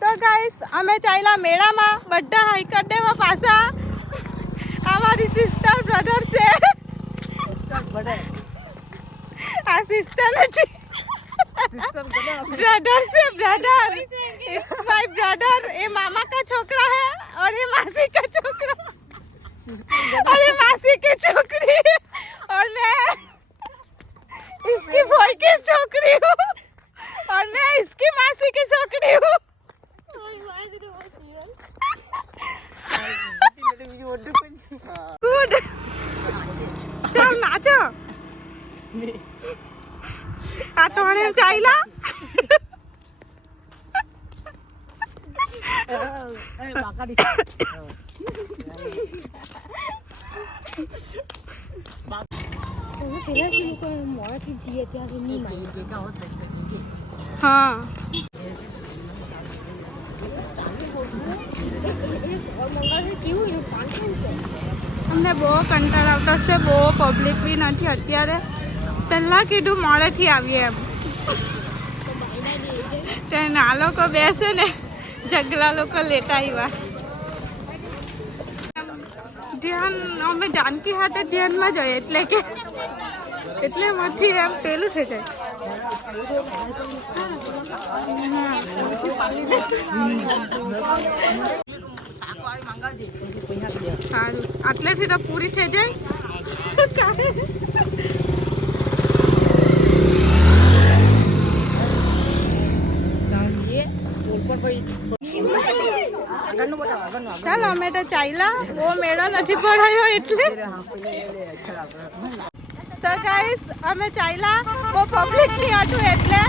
તો ગાઈસ અમે ચાલ્યા મેળામાં બધા હાઈકર દેવા પાછા. અમારી સિસ્ટર બ્રધર છે. આ સિસ્ટર નથી, ब्रदर से ब्रदर. It's my brother. ये मामा का छोकरा है और ये मासी का छोकरा और ये मासी की छोकरी और मैं इसकी भाई की छोकरी हूँ और मैं इसकी मासी की छोकरी हूँ. गुड. चल नाचो. आटोने चाइला हाँ અમને બહુ કંટાળ આવતો છે. બહુ પબ્લિક બી નથી અત્યારે. પહેલા કીધું મોડેથી આવીએ એમ. તેને આ લોકો બેસે ને જગલા લોકો લેતા આવ્યા. ધ્યાન અમે જાનકી હાથે ધ્યાનમાં જઈએ એટલે મથી એમ પેલું થઈ જાય. સારું આટલેથી તો પૂરી થઈ જાય. ચાલો અમે તો ચાલ્યા. બહુ મેળો નથી ભરાયો એટલે. તો ગાઈસ અમે ચાલ્યા. બહુ પબ્લિક નહીં હતું એટલે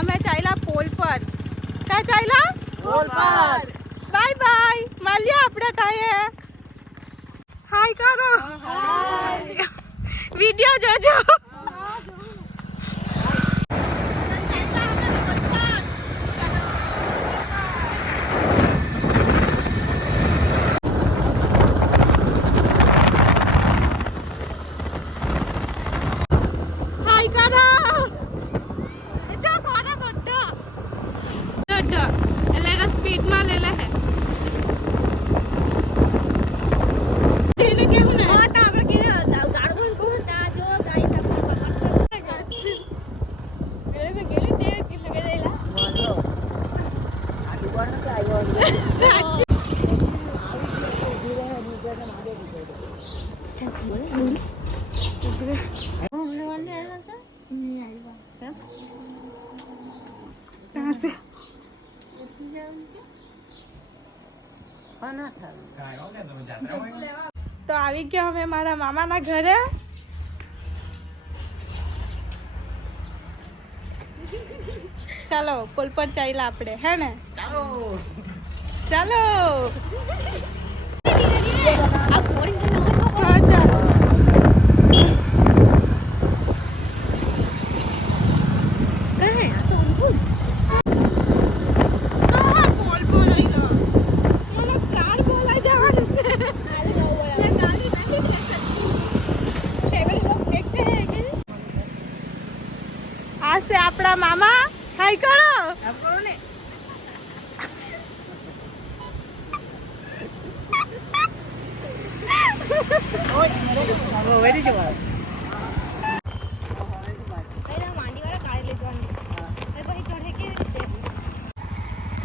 અમે ચાલ્યા પોલ પર. ક્યાં ચાલ્યા? પોલ પર. Bye bye. મળીએ આપણે ત્યાં. હાય કરો. વિડિયો જોજો. તો આવી ગયા અમે મારા મામાના ઘરે. ચાલો પોલ પર ચાલ્યા આપણે. હે ને? ચાલો ચાલો. હા ચાલો. આપણા મામા હાય કરો.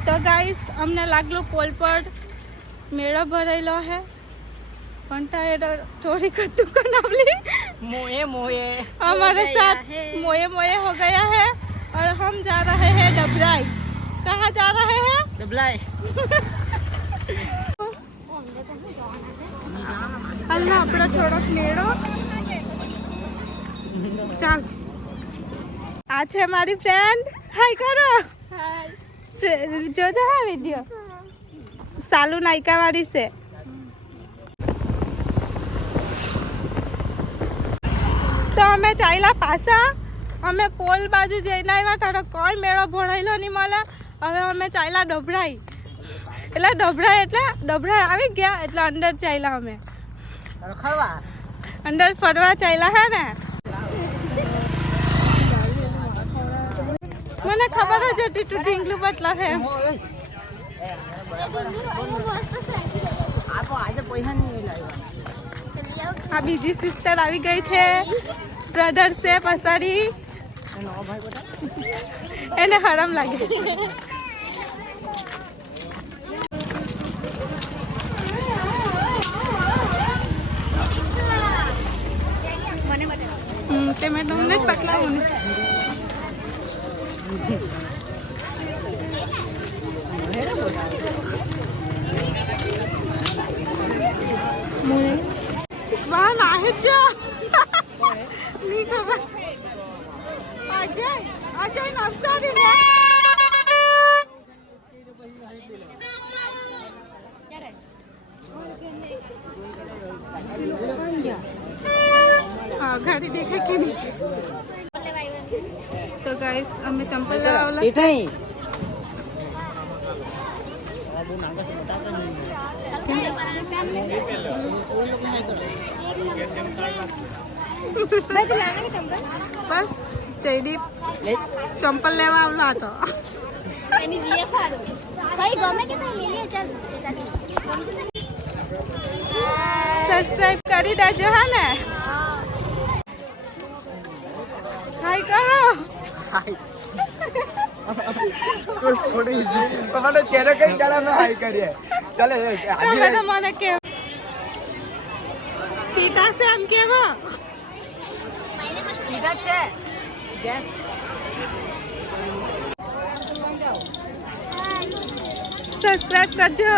તો ગાઈસ અમને લાગલો પોલ પર મેળો ભરેલો है. પણ थोड़ी दुकान मोए हमारे साथ मोए हो गया है और हम जा रहे हैं डबराई. कहाँ जा रहे हैं? डबराई. अल्लाह अपना थोड़ा मेड़ो. चल आज है हमारी फ्रेंड. हाय करो. हाय. जो है वीडियो सालू नायका वाली से. तो અમે ચાલ્યા પાછા. અમે પોલ બાજુ જઈને આવ્યા ત્યારે કોઈ મેળો ભરાયેલો નહીં મળે. હવે અમે ચાલ્યા ડભરાઈ. એટલે ડભરાઈ આવી ગયા એટલે અંદર ચાલ્યા અમે. અંદર ફરવા ચાલ્યા હે ને. મને ખબર જ હતી તું ઢીંગલું બતલા હે આ બીજી સિસ્ટર આવી ગઈ છે બ્રધર છે પસાડી એને હરમ લાગે તે મેં તમને જ પકલાવું ને વાહ નાહે જો ની ખબર અજય નવસારી રે हाँ गाड़ी देखा कि नहीं तो गाइस हमें चंपल लेवा वाला बस चैडी चंपल लेवा वाला तो सब्सक्राइब करी देजो है ने हाय करो हाय थोड़ी તમારે કેરે કઈ ડાલા મે હાય કરીએ ચાલે તમે તો મને કે પીટા છે આમ કેવો પીડા છે ગેસ સબસ્ક્રાઇબ કરજો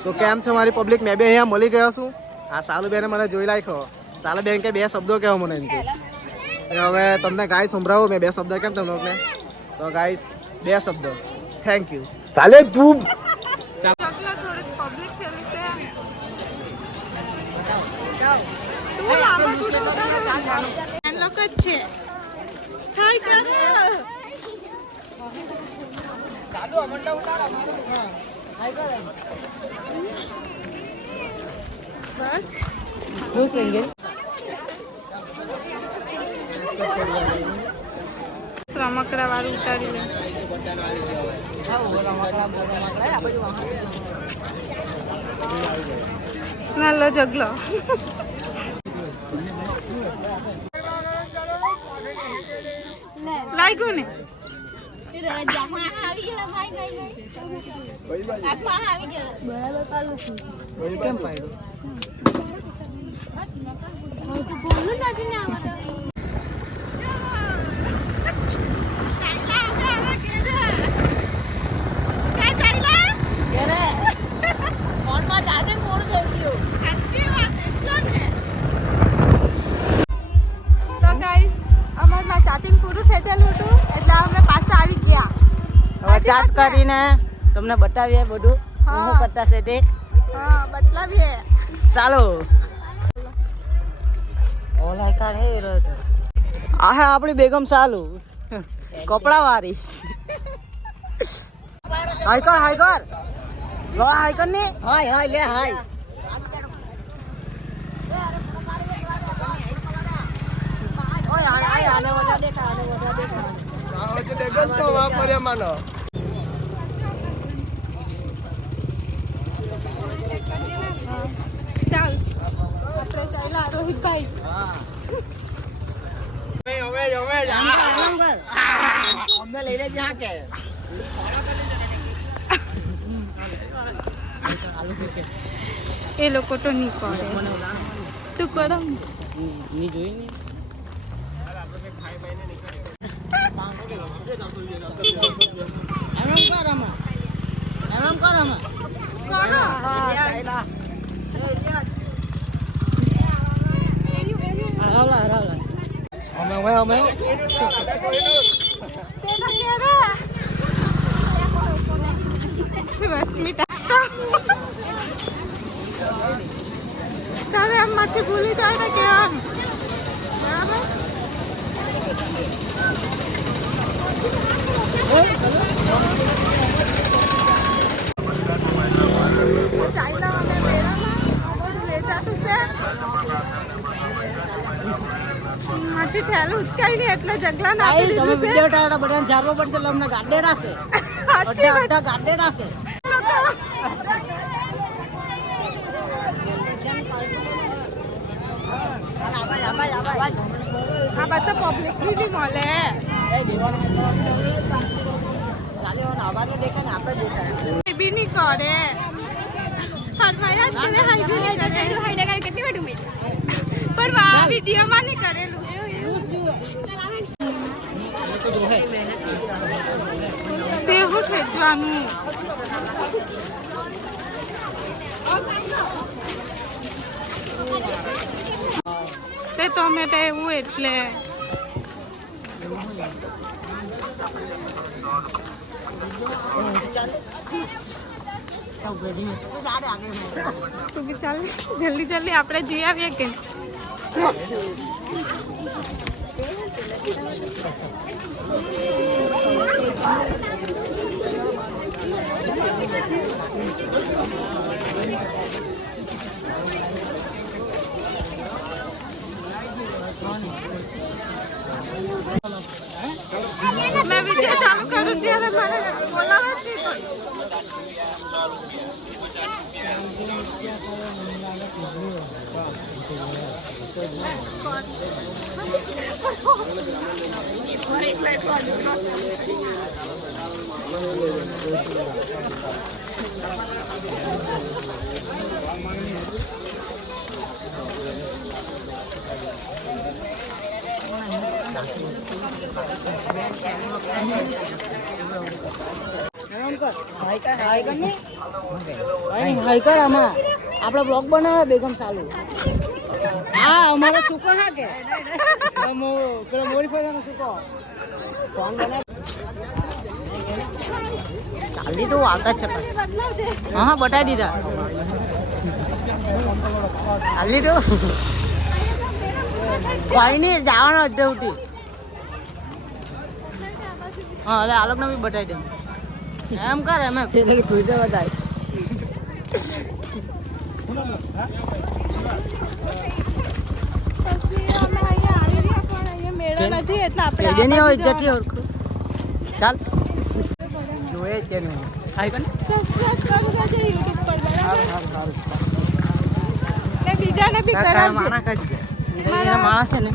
તો કેમ છે મારી પબ્લિક મેં બે અહીંયા મળી ગયો છું આ સાલુ બેને મને જોઈ લાખ્યો સાલુ બેન કે બે શબ્દો કહેવો મને એમ કે હવે તમને ગાય સંભળાવું મેં બે શબ્દ કેમ તમને તો ગાઈસ બે શબ્દો થેન્ક યુ ચાલે તું બસ રમકડા વાળું ઉતારી લે નાલો જગલો લાગ્યું ને કેમ પાડ્યું ચાર્જિંગ પૂરું ખેંચેલું હતું એટલે અમે પાછા આવી ગયા હવે ચાર્જ કરીને તમને બતાવીએ બધું શું કરતા છે તે હા બતલાવીએ ચાલો ઓલા કાર હે આ હે આપણી બેગમ ચાલુ કપડા વાળી હાય કર લો હાય કર ને હાય લે હાય ઓય આને વડા દેખા આ જે બેગન સો વાપર્યા માનો ચાલ આપણે ચાલ્યા રોહિતભાઈ અમને લઈ લેજે હા કે એ લોકો તો નહીં કરે તું કરો ની જોઈ ને એમ કર અમે ચાલે આમ માથી ભૂલી જાય ને કે આમ બરાબર ચાઇના અમે મેળામાં વેચાતું છે માથી મારાથી ઠેલું ઉચકાઈ નહીં એટલે જંગલા નાખી તમે દીધું છે. વિડિયો ટાળા બધાને જાળવો પડશે એટલે અમને ગાડેડા છે સાચી વાત. અડધા ગાડેડા છે આ બધા પબ્લિક બી મળે. ચાલે આવાને દેખાય ને આપણે દેખાય બી નહીં કરે ફરમાયા જ કરે હાઈડું નહીં કરે કેટલી વાટું મેં પણ આ વિડીયોમાં નહીં કરેલું. તેવું ખેંચવાનું તે ટોમેટો એવું એટલે તું બી ચાલ જલ્દી જલ્દી આપણે જઈ આવીએ કે मैं वीडियो चालू करूँ ત્યારે મને બોલાવે જ નહીં કોઈ. હાઈકર આમાં આપણે બ્લોગ બનાવે બેગમ ચાલુ હા અમારે સુકો છે કે પેલો મોરીફાઈ સુકો ફોન બનાવે ચાલી તો આવતા જ છે હા હા બતાવી દીધા ચાલી તો કોઈ નહીં જવાનો અડધે ઉઠી હા હવે આલોકને બી બતાવી દે એમ કરે એમ પેલી ખુરશે બતાવી નથી એટલે આપણે પેલી નહીં હોય જતી ઓળખું ચાલ જોઈએ તેનું હાઈ કર સબસ્ક્રાઇબ કરવું છે YouTube પર બરાબર ને બીજાને બી કરાવજો. માણા કરજે એના માણસ છે ને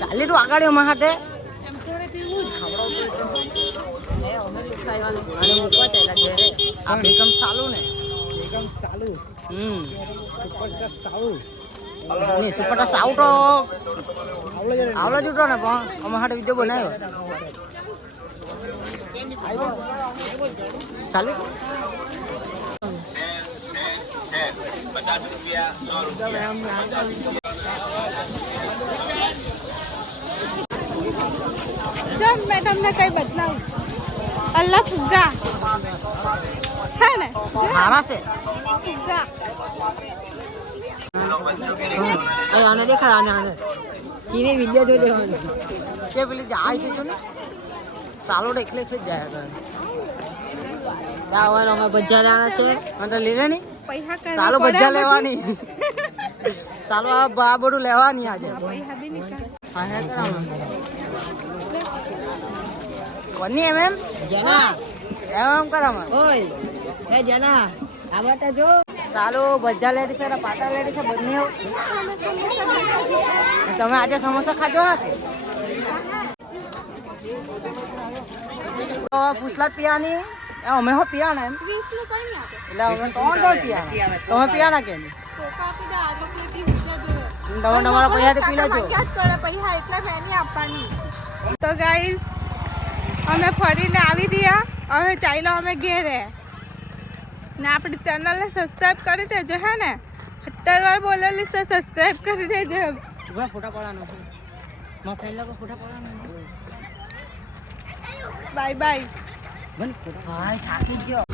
ચાલી તું આગળ અમારા હાથે આ બેગમ ચાલુ ને નહીં સુપરસ્ટાર સાઉ તો આવડો જ ઉઠો ને પણ અમારા હાથે વિડીયો બનાવ્યો ચાલુ જમ મેં તમને કઈ બદલાવું અલ્લાહ ફુગ્ગા હે ને મારા છે ફુગ્ગા આને દેખાય આને ચીને વિડીયો જોઈ લેવાનું કે પેલી જાય છે ને સાલો એકલે જ જાય કરે દાવાનો અમે ભజ్જા લેવાના છે મને લે લે ની પૈસા કરવા સાલો પડે ભజ్જા બધું. લેવાની સાલો આ બધું લેવાની આજે પૈસા બી નીકળ હા હે કરાવ કોની એમ જના એમ કરાવ ઓય હે જના આવા તો જો સાલો ભజ్જા લેડી છે ને પાટા લેડી છે બંને તમે આજે સમોસા ખાજો હા કે પૂછલા પિયાની અમે હો પિયાના એમ 20 નું કોઈ નહીં આપે એટલે અમે ત્રણ પિયાના તમે પિયાના કેમ કોકા આપી દે આ લોકો એટલી ઊંચા જોવે તમે તમારા પૈસા પી લેજો ક્યાં જ કરે પૈસા એટલા મેં નહીં આપવાની. તો ગાઈસ અમે ફરીને આવી રહ્યા હવે ચાલો અમે ઘેરે ને આપણી ચેનલને સબસ્ક્રાઇબ કરી દેજો હે ને 17 વાર બોલેલી છે સબસ્ક્રાઇબ કરી દેજો. ઉભા ફોટા પાડવાનો છે માં પહેલા ફોટા પાડવાનો બાય બાય. બન ફોટા હા થાકી ગયો